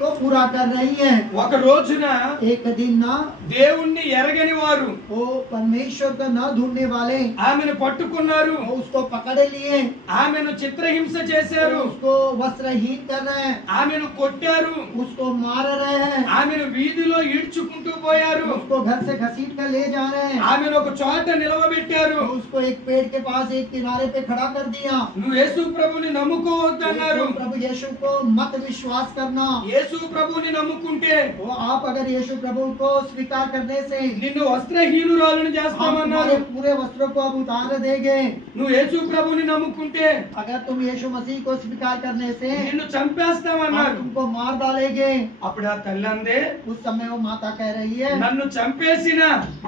तो पूरा कर रही है। ఒక రోజున एक दिन ना దేవుణ్ణి ఎరగని వారు वो परमेश्वर का न ढूंढने वाले ఆమెను పట్టుకున్నారు, वो उसको पकड़ लिए, ఆమెను చిత్రహింస చేశారు, उसको वस्त्रहीन कर रहे हैं, ఆమెను కొట్టారు, उसको मार रहे हैं, ఆమెను వీధిలో ఈడ్చుకుంటూ పోయారు, उसको घर से घसीट कर ले जा रहे हैं, ఆమెను ఒక చోట నిలవబెట్టారు. उसको एक पेड़ के पास एक किनारे पे खड़ा कर दिया। నువ్వు యేసు ప్రభుని నమ్ముకోవద్దన్నారు. तो प्रभु यीशु को मत विश्वास करना। యేసు ప్రభుని నమ్ముకుంటే वो आप अगर यीशु प्रभु को स्वीकार करने से నిన్ను వస్త్రహీనురాలను हम చేస్తామన్నారు. तुम्हारे पूरे वस्त्रों को अब उतार देंगे। నువ్వు యేసు ప్రభుని నమ్ముకుంటే अगर तुम यीशु मसीह को स्वीकार करने से నిన్ను हम చంపేస్తామన్నారు. तुमको मार डालेंगे। అప్పుడు ఆ తల్లి అందే, उस समय वो माता कह रही है, నన్ను చంపేసిన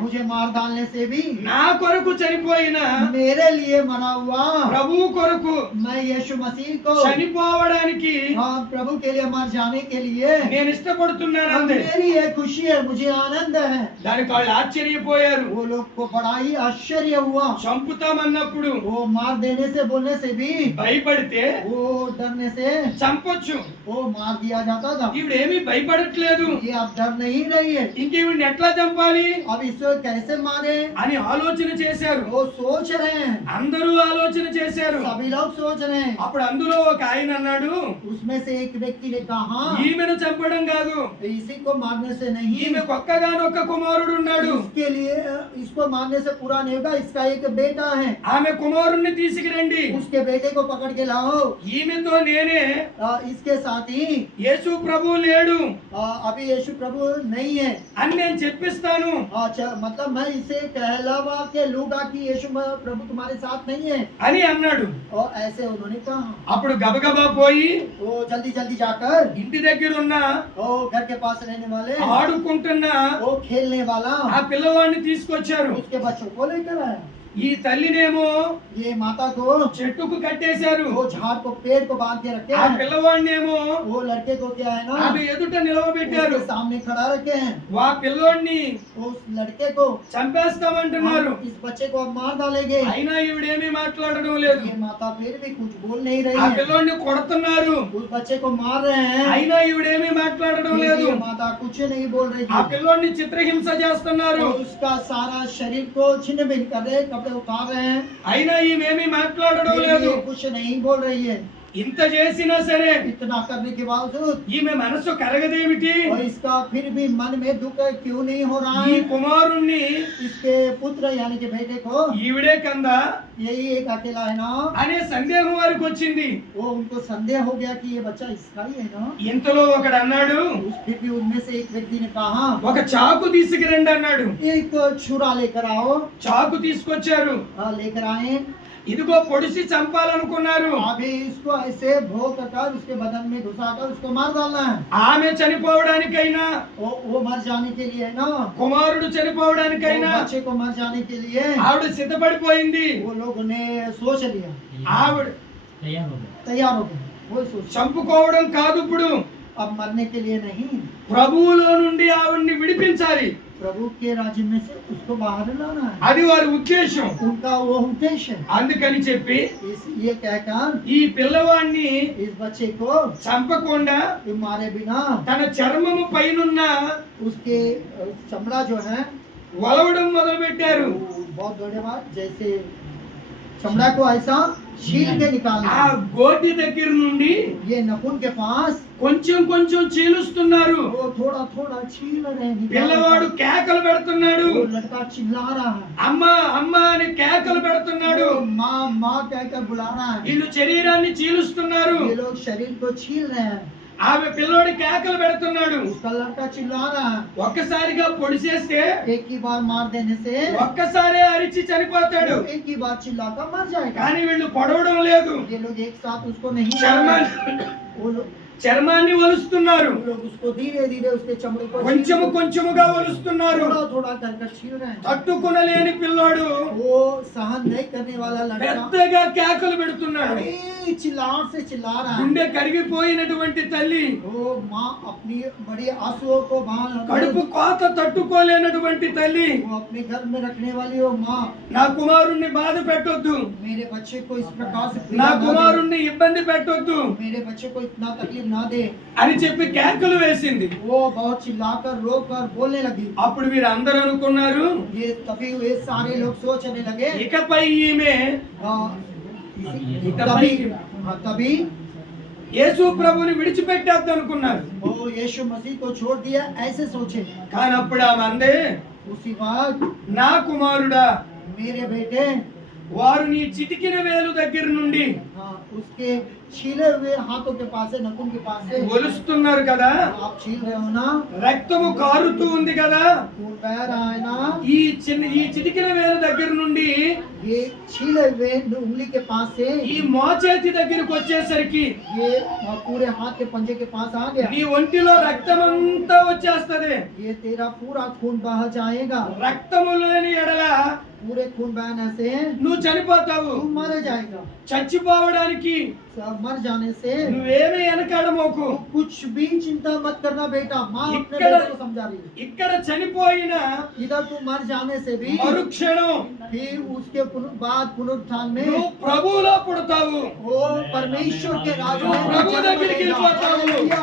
मुझे मार डालने से भी నా కొరకు చనిపోయిన मेरे लिए मरा हुआ ప్రభువు కొరకు मैं यीशु मसीह को చనిపోవడానికి हाँ प्रभु के लिए मर जाने के लिए నేను ఇష్టపడుతున్నాను अब అందే. मेरी ये खुशी है, मुझे आनंद है। దానికి వాళ్ళు ఆశ్చర్యపోయారు. वो लोग को बड़ा ही आश्चर्य हुआ। చంపుతామన్నప్పుడు वो मार देने से बोलने से भी భయపడితే वो डरने से చంపొచ్చు. वो मार दिया जाता था। ఈవిడేమీ భయపడట్లేదు. ये अब डर नहीं रही है। ఇంకేవిడిని ఎట్లా చంపాలి अब इसको कैसे मारे అని ఆలోచన చేశారు. वो सोच रहे हैं, అందరూ ఆలోచన చేశారు. सभी लोग सोच रहे हैं। అప్పుడు అందులో ఒక ఆయన అన్నాడు, उसमें से एक व्यक्ति ने कहा ఈమెను చంపడం కాదు, इसी को मारने से नहीं, ఈమెకు ఒక్కగానొక్క కుమారుడు ఉన్నాడు, इसके लिए इसको मारने से पूरा नहीं होगा। इसका एक बेटा है, ఆమె కుమారుణ్ణి తీసుకురండి, उसके बेटे को पकड़ के लाओ। ఈమెతో నేనే इसके साथ ही యేసు ప్రభు లేడు अभी यीशु प्रभु नहीं है। అని నేను చెప్పిస్తాను. अच्छा, मतलब मैं इसे कहलावा के लूंगा कि यीशु प्रभु तुम्हारे साथ नहीं है। అని అన్నాడు. और ऐसे उन्होंने कहा। అప్పుడు గబగబా పోయి वो जल्दी जल्दी जाकर ఇంటి దగ్గర ఉన్న वो घर के पास रहने वाले ఆడుకుంటున్న वो खेलने वाला ఆ పిల్లవాడిని తీసుకొచ్చారు. उसके बच्चों को लेकर आया। ఈ తల్లినేమో ये माता को చెట్టుకు కట్టేశారు, वो झाड़ को पेड़ को बांध के रखे ఆ हैं। పిల్లవాడినేమో वो लड़के को क्या है ना ఆమె ఎదుట నిలవబెట్టారు. उसके सामने खड़ा रखे हैं। వా పిల్లోడిని उस लड़के को చంపేస్తామంటున్నారు. इस बच्चे को अब मार डालेंगे। అయినా ఈవిడేమీ మాట్లాడడం లేదు. ये माता फिर भी कुछ बोल नहीं रही ఆ है। పిల్లోడిని కొడుతున్నారు, उस बच्चे को मार रहे हैं। అయినా ఈవిడేమీ మాట్లాడడం फिर లేదు. भी माता कुछ नहीं बोल रही ఆ है। పిల్లోడిని చిత్రహింస చేస్తున్నారు, तो उसका सारा शरीर को छिन्न भिन्न कर रहे हैं, कपड़े उतार रहे हैं। అయినా ఈమెమీ మాట్లాడడం फिर లేదు. भी कुछ नहीं बोल रही है। ఇంత చేసినా సరే इतना करने के बावजूद ఈమె మనసు కరగదేమిటి? और इसका फिर भी मन में दुख क्यों नहीं हो रहा ఈ है? కుమారుణ్ణి इसके पुत्र यानी कि बेटे को ఈవిడే కందా यही एक अकेला है ना। అనే సందేహం వారికి వచ్చింది. वो उनको संदेह हो गया कि ये बच्चा इसका ही है ना। ఇంతలో ఒకడు అన్నాడు, फिर भी उनमें से एक व्यक्ति ने कहा ఒక చాకు తీసుకురండి అన్నాడు. एक छुरा लेकर आओ। చాకు తీసుకొచ్చారు. लेकर आए। ఇదిగో పొడిసి చంపాలనుకున్నారు. अभी इसको ऐसे भोग कर उसके बदन में घुसाकर उसको मार डालना है। ఆమె చనిపోవడానికైనా, वो मर जाने के लिए है ना। కుమారుడు वो చనిపోవడానికైనా बच्चे को मर जाने के लिए ఆవిడ సిద్ధపడిపోయింది. वो लोगों ने सोच लिया, ఆవిడ तैयार हो गए। वो सोच చంపుకోవడం కాదు, ఇప్పుడు अब मरने के लिए नहीं, ప్రభువులో నుండి ఆవిడ్ని విడిపించాలి. प्रभु के राज्य में से उसको बाहर लाना है। అది వారి ఉద్దేశం. उनका वो उद्देश्य है। అందుకని చెప్పి ये कहकर ఈ పిల్లవాడిని इस बच्चे को చంపకుండా मारे बिना తన చర్మము పైనున్న उसके चमड़ा जो है వలవడం మొదలు పెట్టారు. वो बहुत बड़े बात, जैसे चमड़ा को ऐसा छील के निकालना। ఆ గోటి దగ్గర నుండి ये नखून के पास కొంచెం కొంచెం చీలుస్తున్నారు. वो थोड़ा थोड़ा छील रहे हैं, निकाल పిల్లవాడు रहे కేకలు పెడుతున్నాడు. हैं। वो लड़का चिल्ला रहा है, అమ్మ అమ్మ అని కేకలు పెడుతున్నాడు. वो माँ माँ कहकर बुला रहा है। వీళ్ళు శరీరాన్ని చీలుస్తున్నారు. ये लोग शरीर को छील रहे हैं। ఆమె పిల్లోడి కేకలు పెడుతున్నాడు. उसका लड़का चिल्ला रहा है। ఒక్కసారిగా పొడిచేస్తే एक ही बार मार देने से ఒక్కసారే అరిచి చనిపోతాడు. एक ही बार चिल्लाकर मर जाएगा। కానీ వీళ్ళు పొడవడం లేదు. ये लोग एक साथ उसको नहीं చర్మాన్ని చర్మాన్ని ఒలుస్తున్నారు. वो लोग उसको धीरे धीरे उसके चमड़े को కొంచెము కొంచెముగా ఒలుస్తున్నారు. थोड़ा थोड़ा कर छील रहे हैं। తట్టుకునలేని పిల్లోడు वो सहन नहीं करने वाला लड़का పెద్దగా కేకలు పెడుతున్నాడు. बड़ी चिल्लाहट से चिल्ला रहा है। గుండె కరిగిపోయినటువంటి తల్లి, वो माँ अपनी बड़ी आंसुओं को बांध కడుపు కోత తట్టుకోలేనటువంటి తల్లి, वो अपने घर में रखने वाली वो माँ, నా కుమారుణ్ణి బాధ పెట్టొద్దు, मेरे बच्चे को इस प्रकार से నా पीड़ा न दे, కుమారుణ్ణి ఇబ్బంది పెట్టొద్దు, मेरे बच्चे को इतना तकलीफ ना दे। అని చెప్పి కేకలు వేసింది. वो बहुत चिल्लाकर रोकर बोलने लगी। అప్పుడు వీరందరూ అనుకున్నారు, ये तभी वे सारे लोग सोचने लगे ఇకపై ఈమె तभी యేసు ప్రభుని విడిచిపెట్టేద్దు అనుకున్నారు. वो यीशु मसीह को छोड़ दिया ऐसे सोचे। కానీ అప్పుడు ఆమె అందే, उसी वक्त నా కుమారుడా, मेरे बेटे, వారు నీ చిటికిన వేలు దగ్గర నుండి हाँ, उसके छीले हुए हाथों के पास से, नखून के पास से ఒలుస్తున్నారు కదా, आप छील रहे हो ना, రక్తము కారుతూ ఉంది కదా, खून बह रहा है ना, ఈ చిటికిన వేలు దగ్గర నుండి ये छीले हुए उंगली के पास से ఈ మోచేతి దగ్గరికి వచ్చేసరికి ये पूरे हाथ के पंजे के पास आ गया। నీ ఒంటిలో రక్తమంతా వచ్చేస్తది. ये तेरा पूरा खून बह जाएगा। రక్తము లేని ఎడల पूरे खून बहने से నువ్వు చనిపోతావు. तू मर जाएगा। చచ్చిపోవడానికి मर जाने से నువ్వేమీ వెనకాడమోకు. तू कुछ भी चिंता मत करना बेटा। माँ अपने इक्कड़- बेटे को समझा रही है। ఇక్కడ చనిపోయిన इधर तू मर जाने से भी మరుక్షణం फिर उसके बाद पुनरुत्थान में నువ్వు ప్రభువులో పుడతావు. वो परमेश्वर के राज तू में प्रभु जन्म దగ్గరికి लेगा। వెళ్ళిపోతావు. हालेलुया।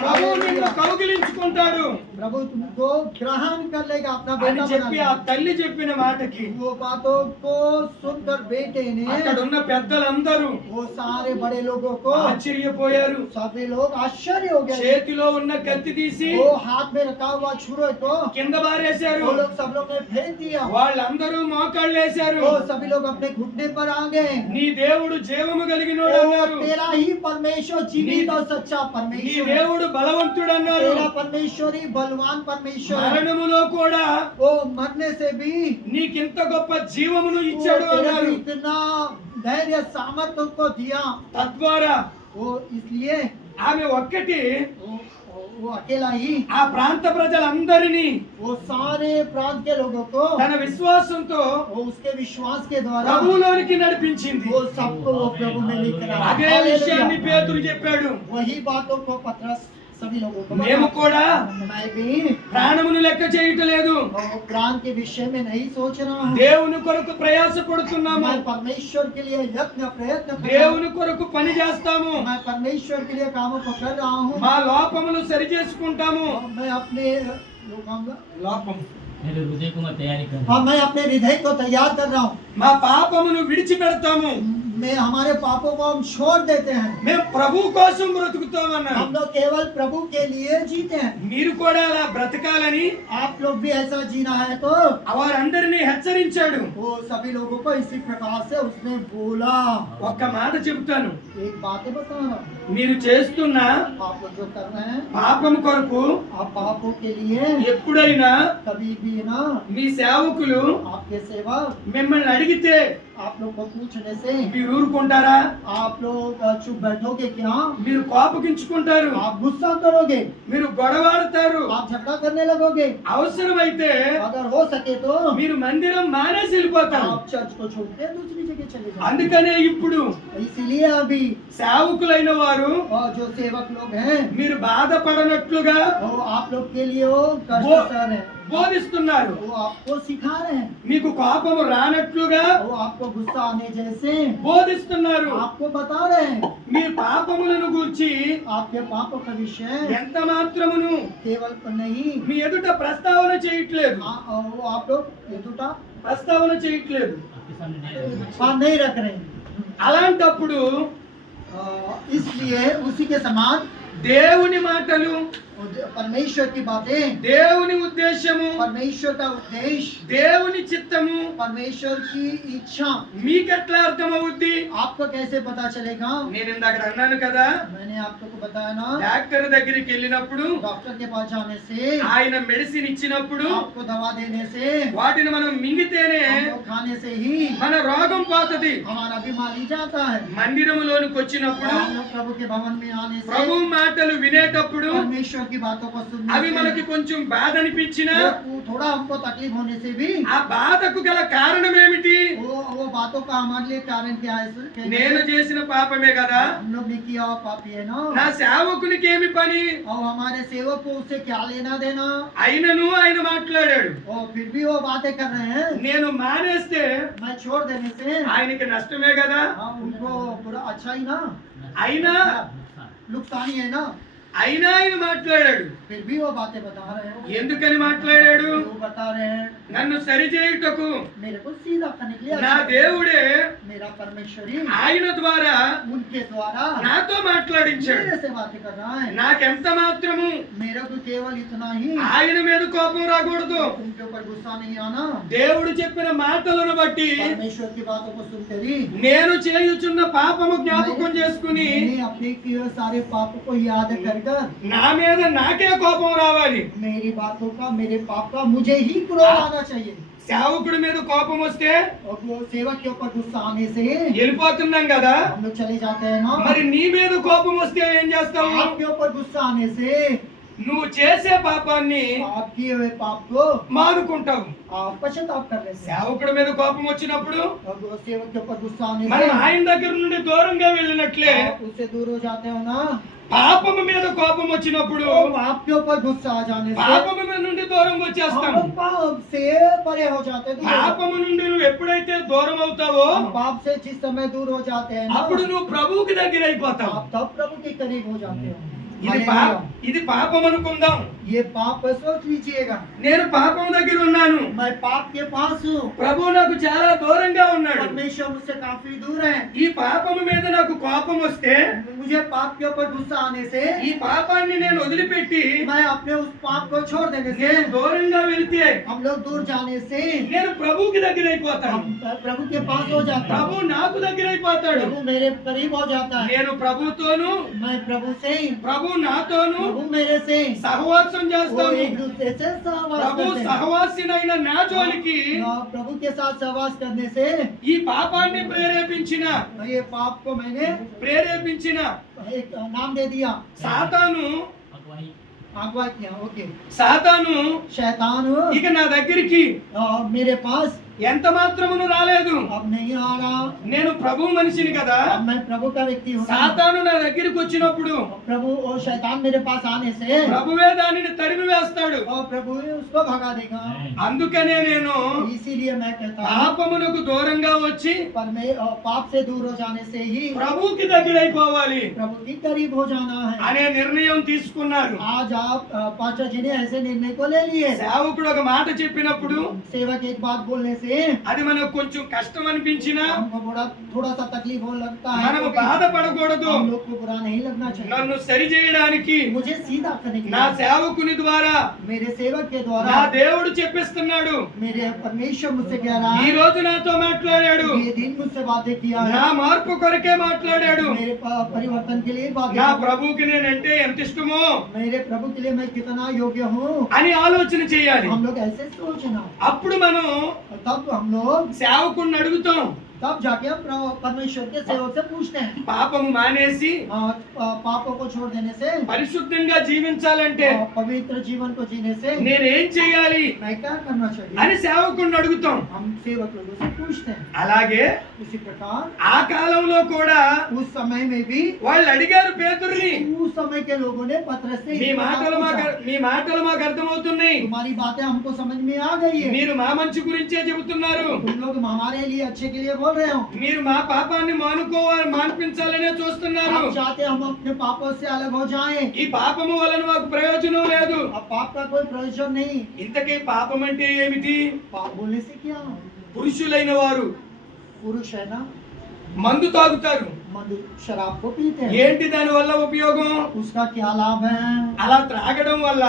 ప్రభువు నిన్ను కౌగిలించుకుంటాడు प्रभु तुमको ग्रहण कर लेगा, अपना అని बेटा बना చెప్పి ఆ लेगा। తల్లి చెప్పిన మాటకి वो बातों को सुनकर बेटे ने, అక్కడ ఉన్న పెద్దలందరూ वो सारे बड़े लोगों को, ఆశ్చర్యపోయారు. सभी लोग आश्चर्य हो गए। చేతిలో ఉన్న కత్తి తీసి वो हाथ में रखा हुआ छुरे को కింద బారేశారు. वो लोग सब लोग ने फेंक दिया। వాళ్ళందరూ మోకాళ్ళేశారు. वो सभी लोग अपने घुटने पर आ गए। నీ దేవుడు జీవము కలిగినోడు वो అన్నారు. तेरा ही परमेश्वर जीवित और सच्चा నీ परमेश्वर है। దేవుడు బలవంతుడు అన్నారు. तेरा परमेश्वर ही बलवान परमेश्वर है। మరణములో కూడా वो मरने से भी నీకింత గొప్ప జీవమును वो ఇచ్చాడు तेरे को అన్నారు. इतना धैर्य सामर्थ्य को दिया। తద్వారా वो इसलिए ఆమె ఒక్కటి वो अकेला ही ఆ ప్రాంత ప్రజలందరినీ वो सारे प्रांत के लोगों को తన విశ్వాసంతో वो उसके विश्वास के द्वारा ప్రభువులోనికి నడిపించింది. वो सबको वो प्रभु में लेकर आया। అదే విషయాన్ని పేతురు చెప్పాడు. वही बातों को पतरस सभी लोगों को మేము बताया। కూడా मैं भी ప్రాణమును లెక్క చేయటలేదు, प्राण के विषय में नहीं सोच रहा हूँ। దేవుని కొరకు ప్రయాస పడుతున్నాము, मैं परमेश्वर के लिए यत्न प्रयत्न कर रहा हूँ। దేవుని కొరకు పని చేస్తాము, मैं परमेश्वर के लिए कामों को कर रहा हूँ। మా లోపములు సరి చేసుకుంటాము. मैं अपने లోపం मेरे हृदय को मैं तैयारी कर हाँ, मैं अपने हृदय को तैयार कर रहा हूँ। మా పాపమును విడిచిపెడతాము, मैं हमारे पापों को हम छोड़ देते हैं। మేము ప్రభు కోసం బ్రతుకుతామన్నారు. हम लोग केवल प्रभु के लिए जीते हैं। మీరు కూడా అలా బ్రతకాలని आप लोग भी ऐसा जीना है तो వారందరినీ హెచ్చరించాడు. वो सभी लोगों को इसी प्रकार से उसने बोला। ఒక్క మాట చెప్తాను, एक बात बता रहा हूँ, మీరు చేస్తున్న आप लोग जो कर रहे हैं పాపం కొరకు आप पापों के लिए ఎప్పుడైనా कभी भी ना మీ సేవకులు आपके सेवा మిమ్మల్ని అడిగితే आप लोग को पूछने से మీరు ఊరుకుంటారా? आप लोग चुप बैठोगे क्या? మీరు కోపగించుకుంటారు, आप गुस्सा करोगे, మీరు గొడవాడతారు. आप झगड़ा करने लगोगे। అవసరమైతే अगर हो सके तो మీరు మందిరం మానేసి వెళ్ళిపోతారు. आप चर्च को छोड़ के दूसरी जगह चले जाओ। అందుకనే ఇప్పుడు इसीलिए अभी సేవకులైన వారు और जो सेवक लोग हैं మీరు బాధపడనట్లుగా वो आप लोग के लिए वो कष्ट वो- सह रहे हैं। బోధిస్తున్నారు. वो आपको सिखा रहे हैं। మీకు కోపము రానట్లుగా वो आपको गुस्सा आने जैसे బోధిస్తున్నారు. आपको बता रहे हैं। మీ పాపములను గూర్చి आपके पापों का विषय ఎంత మాత్రమును केवल नहीं, మీ ఎదుట ప్రస్తావన చేయట్లేదు, वो आप लोग ये टूटा ప్రస్తావన చేయట్లేదు. आपके सामने नहीं पान नहीं रख रहे हैं। అలాంటప్పుడు इसलिए उसी के समान దేవుని మాటలు, परमेश्वर की बातें, దేవుని ఉద్దేశము, परमेश्वर का उद्देश्य, దేవుని చిత్తము परमेश्वर की इच्छा మీకెట్లా అర్థమవుద్ది? आपको कैसे पता चलेगा? నేను ఇందాక అన్నాను కదా, मैंने आपको बताया ना, డాక్టర్ దగ్గరికి వెళ్ళినప్పుడు डॉक्टर के पास जाने से, ఆయన మెడిసిన్ ఇచ్చినప్పుడు आपको दवा देने से, వాటిని మనం మింగితేనే हम लोग खाने से ही మన రోగం పోతది. हमारा बीमारी जाता है। మందిరములోనికి వచ్చినప్పుడు हम लोग प्रभु के भवन में आने से, ప్రభు మాటలు వినేటప్పుడు परमेश्वर की बातों को सुनने అవి మనకి से, కొంచెం బాధ అనిపించినా थोड़ा हमको तकलीफ होने से भी ఆ బాధకు గల కారణం ఏమిటి? वो बातों का हमारे लिए कारण क्या है? నేను చేసిన పాపమే కదా, हम लोग ने किया हुआ पापी है ना, నా సేవకునికి ఏమి పని? और हमारे सेवक को उससे क्या लेना देना? అయినను ఆయన మాట్లాడాడు. और फिर भी वो बातें कर रहे हैं। నేను మానేస్తే मैं छोड़ देने से ఆయనకి నష్టమే కదా. हाँ, उनको पूरा अच्छा ही ना। అయినా नुकसानी है ना, అయినా ఆయన మాట్లాడాడు. फिर भी वो बातें बता रहे हो। ఎందుకని మాట్లాడాడు? वो बता रहे हैं నన్ను సరిచేయుటకు मेरे को सीधा करने के लिए నా దేవుడే मेरा परमेश्वरी ఆయన ద్వారా उनके द्वारा నాతో మాట్లాడించాడు. मेरे से बातें कर रहा है। నాకెంత మాత్రము मेरा तो केवल इतना ही, ఆయన మీద కోపం రాకూడదు. उनके ऊपर गुस्सा नहीं आना। దేవుడు చెప్పిన మాటలను బట్టి परमेश्वर की बातों को सुनते ही నేను చేయుచున్న పాపము జ్ఞాపకం చేసుకుని मैंने अपने किए हुए सारे पापों को याद कर कर నా మీద నాకే కోపం రావాలి. मेरी बातों का, मेरे पाप का मुझे ही क्रोध आना चाहिए। సేవకుడి మీద కోపం వస్తే और वो सेवक के ऊपर गुस्सा आने से వెళ్ళిపోతున్నాం కదా, हम लोग चले जाते हैं ना। మరి నీ మీద కోపం వస్తే ఏం చేస్తావు? आपके ऊपर गुस्सा आने से నువ్వు చేసే పాపాన్ని आप किए हुए पाप को మానుకుంటావు. आप पश्चाताप कर लेते हैं। సేవకుడి మీద కోపం వచ్చినప్పుడు और वो सेवक के ऊपर गुस्सा आने మనం से ఆయన దగ్గర నుండి దూరంగా వెళ్ళినట్లే आप उससे दूर हो जाते हो ना। పాపము మీద కోపం వచ్చినప్పుడు तो आपके ऊपर गुस्सा आ जाने से పాపము మీద నుండి దూరంగా వచ్చేస్తాం. हम पाप से परे हो जाते हैं। పాపము నుండి నువ్వు ఎప్పుడైతే దూరం అవుతావో हम पाप से जिस समय दूर हो जाते हैं ना, అప్పుడు నువ్వు ప్రభువుకి దగ్గర అయిపోతావు. आप तब प्रभु के करीब हो जाते हो। ఇది పాపం అనుకుందాం. ये पाप सोच लीजिएगा, నేను పాపం దగ్గర ఉన్నాను, मैं पाप के पास हूँ। ప్రభు నాకు చాలా దూరంగా ఉన్నాడు. परमेश्वर मुझसे काफी दूर है। ఈ పాపము మీద నాకు కోపం వస్తే मुझे पाप के ऊपर गुस्सा आने से ఈ పాపాన్ని నేను వదిలిపెట్టి मैं अपने उस पाप को छोड़ देने से, నేను దూరంగా వెళ్తే हम लोग दूर जाने से నేను ప్రభువుకి దగ్గర అయిపోతాను. हम प्रभु के पास हो जाता हूँ। ప్రభు నాకు దగ్గర అయిపోతాడు. प्रभु मेरे करीब हो जाता है। నేను ప్రభుతోను मैं प्रभु से, ప్రభు నాతోను प्रभु मेरे से, సహవాసం वो చేస్తాను. एक दूसरे से सहवास ప్రభు करते हैं। సహవాసినైన నా జోలికి हाँ, प्रभु के साथ सहवास करने से ఈ పాపాన్ని ప్రేరేపించిన ये पाप को मैंने एक नाम दे दिया, సాతాను अगुवाई अगवा किया। ओके, సాతాను शैतान ఇక నా దగ్గరికి मेरे पास ఎంత మాత్రమును రాలేదు. अब नहीं आ रहा। నేను ప్రభు మనిషిని కదా. अब मैं प्रभु का व्यक्ति हूँ। సాతాను నా దగ్గరికి వచ్చినప్పుడు प्रभु और शैतान मेरे पास आने से ప్రభువే దానిని తరిమి వేస్తాడు. और प्रभु उसको भगा देगा। అందుకనే నేను इसीलिए मैं कहता हूँ, పాపమునకు దూరంగా వచ్చి पर मैं पाप से दूर हो जाने से ही ప్రభువుకి దగ్గర అయిపోవాలి प्रभु के करीब हो जाना है। అనే నిర్ణయం తీసుకున్నారు. आज आप पास्टर जी ने ऐसे निर्णय को ले लिए। సేవకుడు ఒక మాట చెప్పినప్పుడు सेवक एक बात बोलने से అది మనకు కొంచెం కష్టం అనిపించినా हमको थोड़ा सा तकलीफ हो लगता है, మనము బాధపడకూడదు. हम लोग को बुरा नहीं लगना चाहिए। నన్ను సరి చేయడానికి मुझे सीधा करने के నా लिए సేవకుని ద్వారా मेरे सेवक के నా द्वारा దేవుడు చెప్పిస్తున్నాడు. मेरे परमेश्वर मुझसे कह रहा ఈ है, రోజు నాతో మాట్లాడాడు. ये दिन मुझसे बातें किया నా है, మార్పు కొరకే మాట్లాడాడు. मेरे परिवर्तन के लिए बातें, నా ప్రభువుకి నేనంటే ఎంత ఇష్టమో मेरे प्रभु के लिए मैं कितना योग्य हूँ, అని ఆలోచన చేయాలి. हम लोग ऐसे सोचना। అప్పుడు మనం तब हम लोग సేవకుడిని అడుగుతాం. तब जाके हम परमेश्वर के सेवक से पूछते हैं। పాపము మానేసి पापों को छोड़ देने से, పరిశుద్ధంగా జీవించాలంటే पवित्र जीवन को जीने से నేనేం చేయాలి मैं क्या करना चाहिए, అని సేవకుడిని అడుగుతాం. हम सेवक लोगों से पूछते हैं। అలాగే उसी प्रकार ఆ కాలంలో కూడా उस समय में भी వాళ్ళు అడిగారు పేతురుని, उस समय के लोगों ने पतरस से మీ మాటలు మాకు అర్థమవుతున్నాయి, तुम्हारी बातें हमको समझ में आ गई है, మీరు మా మంచి గురించే చెబుతున్నారు, तुम लोग हमारे लिए अच्छे के लिए बोल रहे हो, మీరు మా పాపాన్ని మాన్పించాలనే చూస్తున్నారు. आप चाहते हम अपने पापों से अलग हो जाएं। ఈ పాపము వలన మాకు ప్రయోజనం లేదు. अब पाप का कोई प्रयोजन नहीं। ఇంతకీ పాపం అంటే ఏమిటి? पाप बोलने से क्या, పురుషులైన వారు पुरुष है ना, మందు తాగుతారు. मधु शराब को पीते हैं, ఏంటి దాని వల్ల ఉపయోగం? उसका क्या लाभ है? అలా త్రాగడం వల్ల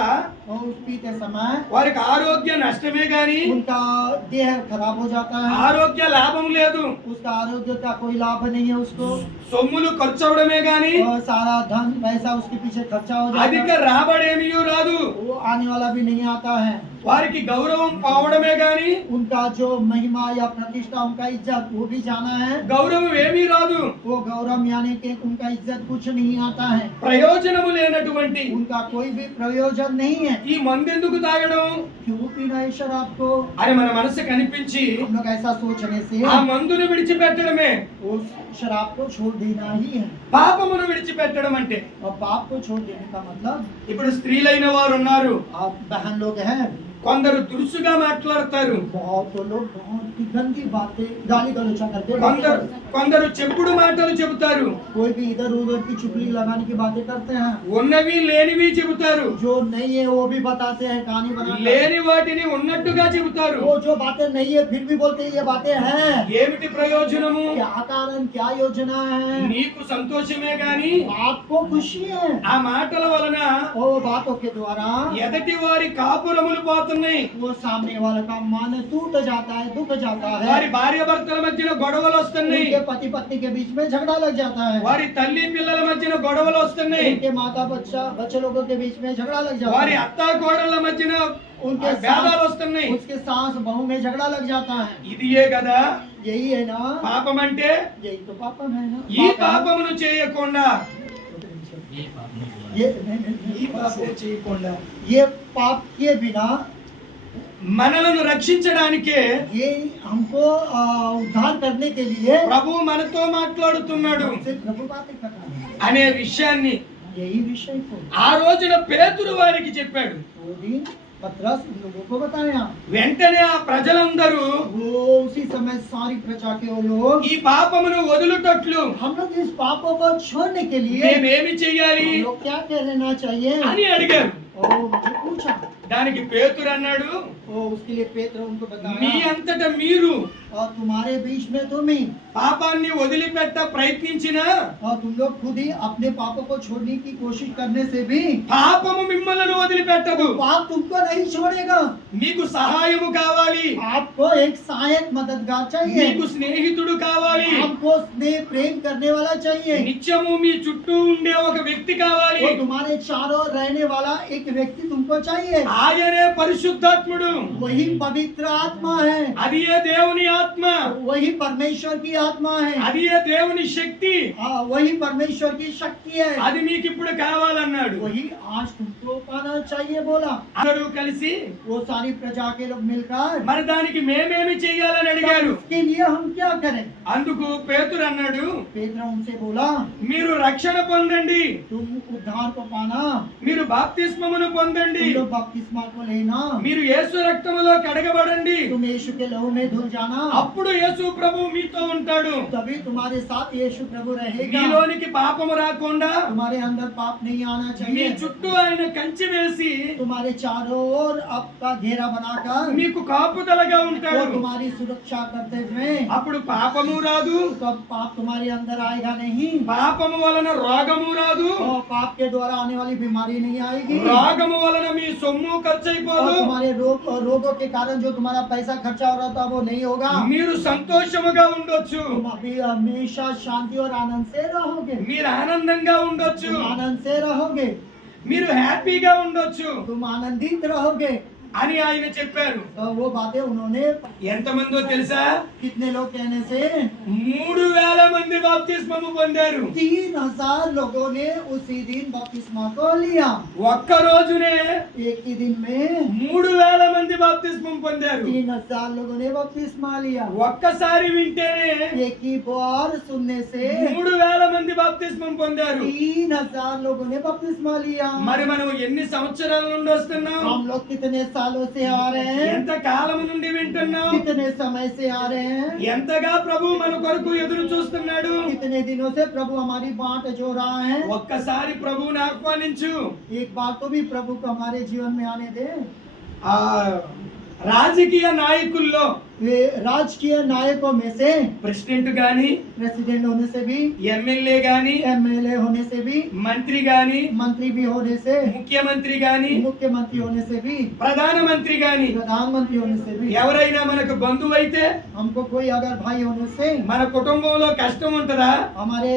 और उस पीते समय వారికి ఆరోగ్య నష్టమే గాని उनका देह खराब हो जाता है, ఆరోగ్య లాభం లేదు. उसका आरोग्य का कोई लाभ नहीं है उसको, సొమ్ములు ఖర్చు అవడమే గాని और सारा धन पैसा उसके पीछे खर्चा हो जाता అధిక है, రాబడేమీ రాదు. वो आने वाला भी नहीं आता है। వారికి గౌరవం పోవడమే గాని उनका जो महिमा या प्रतिष्ठा, उनका इज्जत वो भी जाना है, గౌరవం ఏమీ రాదు. वो गौरव यानी कि उनका इज्जत कुछ नहीं आता है, ప్రయోజనము లేనటువంటి उनका कोई भी प्रयोजन नहीं है। ఈ మందు ఎందుకు తాగడం क्यों पीना है शराब को? అని మన మనసు కనిపించి हम लोग ऐसा सोचने से ఆ మందును విడిచిపెట్టడమే उस शराब को छोड़ देना ही है। పాపమును విడిచిపెట్టడం అంటే. और पाप को छोड़ देने का मतलब, ఇప్పుడు స్త్రీలైన వారు ఉన్నారు, आप बहन लोग हैं, కొందరు దురుసుగా మాట్లాడతారు, बहुत लोग बहुत ही गंदी बातें गाली गलौचा करते కొందరు हैं। కొందరు చెప్పుడు మాటలు చెబుతారు, कोई भी इधर उधर की चुगली लगाने की बातें करते हैं। ఉన్నవి లేనివి చెబుతారు, जो नहीं है वो भी बताते हैं, कहानी बनाते हैं। లేని వాటిని ఉన్నట్టుగా చెబుతారు. वो जो बातें नहीं है फिर भी बोलते हैं ये बातें हैं। ఏమిటి ప్రయోజనము? क्या कारण, क्या योजना है? నీకు సంతోషమే గాని आपको खुशी है ఆ మాటల వలన और वो बातों के द्वारा ఎదటి వారి కాపురములు పోతున్నాయి, वो सामने वाला का मन टूट जाता है, दुख जाता है। వారి భార్య భర్తల మధ్యన గొడవలు వస్తున్నాయి, उनके पति पत्नी के बीच में झगड़ा लग जाता है। వారి తల్లి పిల్లల మధ్యన గొడవలు వస్తున్నాయి, उनके माता बच्चे लोगों के बीच में झगड़ा लग जाता వారి है। అత్త కోడళ్ళ మధ్యన उनके భేదాలు వస్తున్నాయి. उसके सास बहू में झगड़ा लग जाता है। ఇదియే కదా यही है ना, పాపం అంటే. यही तो पापम है ना। ఈ పాపమును చేయకుండా, ये पाप नहीं हुआ। ये ఈ పాపం చేయకుండా ये पाप किए बिना మనలను రక్షించడానికే ये हमको उद्धार करने के लिए ప్రభు మనతో మాట్లాడుతున్నాడు हमसे प्रभु बातें कर रहा है। అనే విషయాన్ని यही विषय को ఆ రోజున పేతురు వారికి చెప్పాడు. वो दिन पतरस उन लोगों को बताया। వెంటనే ఆ ప్రజలందరూ वो उसी समय सारी प्रजा के वो लोग ఈ పాపమును వదులుటట్లు हम लोग इस पापों को छोड़ने के लिए మేమేమి చెయ్యాలి हम लोग क्या करना चाहिए అని అడిగారు. और मुझे पूछा। దానికి పేతురు అన్నాడు, वो उसके लिए पेत्र उनको మీ बताया అంతట మీరు और तुम्हारे बीच में तुम ही పాపాన్ని వదిలిపెట్ట ప్రయత్నించినా और तुम लोग खुद ही अपने पापों को छोड़ने की कोशिश करने से भी పాపము మిమ్మల్ని వదిలిపెట్టదు. पाप तुमको नहीं छोड़ेगा। మీకు సహాయము కావాలి, आपको एक सहायक मददगार चाहिए, మీకు స్నేహితుడు కావాలి, आपको स्नेह प्रेम करने वाला चाहिए, నిత్యము మీ చుట్టూ ఉండే ఒక వ్యక్తి కావాలి. वो तुम्हारे चारों रहने वाला एक व्यक्ति तुमको चाहिए। ఆయనే పరిశుద్ధాత్ముడు, वही पवित्र आत्मा है, అది ఏ దేవుని ఆత్మ, वही परमेश्वर की आत्मा है, అది ఏ దేవుని శక్తి, वही परमेश्वर की शक्ति है, అది మీకు ఇప్పుడు కావాలన్నాడు. वही आज तुमको पाना चाहिए बोला। అందరూ కలిసి वो सारी प्रजा के लोग मिलकर మరి దానికి మేమేమి చెయ్యాలని అడిగారు. इसके लिए हम क्या करें? అందుకు పేతురు అన్నాడు, पेत्र उनसे बोला మీరు రక్షణ పొందండి, तुम उद्धार को पाना, మీరు బాప్తిస్మమును పొందండి, तुम लोग बपतिस्मा को लेना, మీరు యేసు రక్తములో కడగబడండి, तुम यीशु के लहू में धुल जाना, అప్పుడు యేసు ప్రభు మీతో ఉంటాడు. तभी तुम्हारे साथ यीशु प्रभु रहेगा। మీలోనికి పాపము రాకుండా तुम्हारे अंदर पाप नहीं आना మీ चाहिए। చుట్టూ ఆయన కంచె వేసి तुम्हारे चारों ओर आपका घेरा बनाकर మీకు కాపుదలగా वो ఉంటాడు. तुम्हारी सुरक्षा करते हुए అప్పుడు పాపము రాదు, तब पाप तुम्हारे अंदर आएगा नहीं, పాపము వలన రోగము రాదు, और पाप के द्वारा आने वाली बीमारी नहीं आएगी, రోగము వలన మీ సొమ్ము ఖర్చు और అయిపోదు, तुम्हारे रोगों के कारण जो तुम्हारा पैसा खर्चा हो रहा था वो नहीं होगा। మీరు సంతోషముగా ఉండొచ్చు, तुम अभी हमेशा शांति और आनंद से रहोगे, మీరు ఆనందంగా ఉండొచ్చు, तुम आनंद से रहोगे, మీరు హ్యాపీగా ఉండొచ్చు तुम आनंदित रहोगे। అని ఆయన చెప్పారు. तो वो बातें उन्होंने ఎంతమందో తెలుసా? कितने लोग कहने से 3000 మంది బాప్తిస్మము పొందారు. 3000 लोगों ने उसी दिन बपतिस्मा को लिया। ఒక్క రోజునే एक ही दिन में 3000 మంది బాప్తిస్మం పొందారు. 3000 लोगों ने बपतिस्मा लिया। ఒక్కసారి వింటేనే एक ही बार सुनने से 3000 మంది బాప్తిస్మం పొందారు. 3000 लोगों ने बपतिस्मा लिया। మరి మనం ఎన్ని సంవత్సరాల నుండి వస్తున్నాం? हम लोग कितने सालों से आ रहे हैं, ఎంత కాలం నుండి వింటున్నాం? कितने समय से आ रहे हैं, ఎంతగా ప్రభు మన కొరకు ఎదురు చూస్తున్నాడు? कितने दिनों से प्रभु हमारी बाट जो रहा है। ఒక్కసారి ప్రభువుని ఆహ్వానించు. एक बार तो भी प्रभु को हमारे जीवन में आने दे। ఆ రాజకీయ నాయకుల్లో वे राजकीय नायकों में से ప్రెసిడెంట్ గాని, प्रेसिडेंट होने से भी, ఎమ్మెల్యే గాని, एमएलए होने से भी, మంత్రి గాని, मंत्री भी होने से, ముఖ్యమంత్రి గాని, मुख्यमंत्री होने से भी, ప్రధానమంత్రి గాని प्रधानमंत्री होने से भी, ఎవరైనా మనకు బంధువు అయితే हमको कोई अगर भाई होने से మన కుటుంబంలో కష్టం ఉంటుందా? हमारे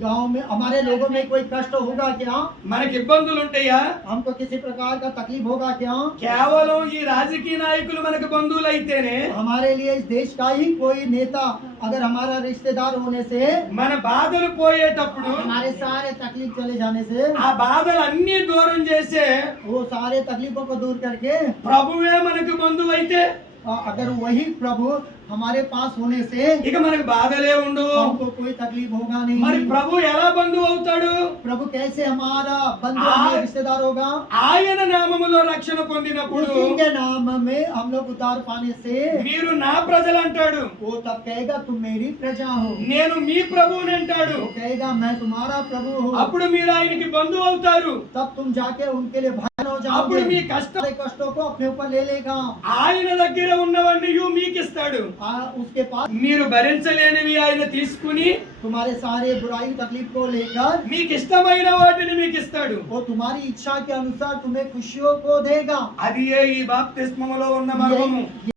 गांव में हमारे लोगों में कोई कष्ट होगा क्या? మనకి ఇబ్బందులు ఉంటాయా? हमको किसी प्रकार का तकलीफ होगा क्या? కేవలం ఈ రాజకీయ నాయకులు మనకు బంధువులు అయితేనే हमारे लिए इस देश का ही कोई नेता अगर हमारा रिश्तेदार होने से, మన బాధలు పోయేటప్పుడు हमारे सारे तकलीफ चले जाने से, ఆ బాధలు అన్ని దూరం చేసే वो सारे तकलीफों को दूर करके ప్రభువే మనకు బంధువు అయితే अगर वही प्रभु हमारे पास होने से ఇక మనకు బాధలే ఉండవు. हमको कोई तकलीफ होगा మరి नहीं। ప్రభు ఎలా బంధువు అవుతాడు? प्रभु कैसे हमारा बंधु आ- हमारा रिश्तेदार होगा? ఆయన నామములో రక్షణ పొందినప్పుడు उसी के नाम में हम लोग उद्धार पाने से మీరు నా ప్రజలు అంటాడు, वो तब कहेगा तुम मेरी प्रजा हो। నేను మీ ప్రభువుని అంటాడు. वो कहेगा मैं तुम्हारा प्रभु हूँ। అప్పుడు మీరు ఆయనకి బంధువు అవుతారు. तब तुम जाके उनके लिए भाई हो అప్పుడు जाओगे। మీ కష్టం सारे कष्टों को अपने ऊपर ले लेगा। ఆయన దగ్గర ఉన్నవన్నీ మీకు ఇస్తాడు. उसके पास మీరు భరించలేనివి ఆయన తీసుకుని तुम्हारे सारे बुराई तकलीफ को लेकर మీకు ఇష్టమైన వాటిని మీకు ఇస్తాడు. वो तुम्हारी इच्छा के अनुसार तुम्हें खुशियों को देगा। అది ఈ బాప్తిస్మములో ఉన్న మర్మము.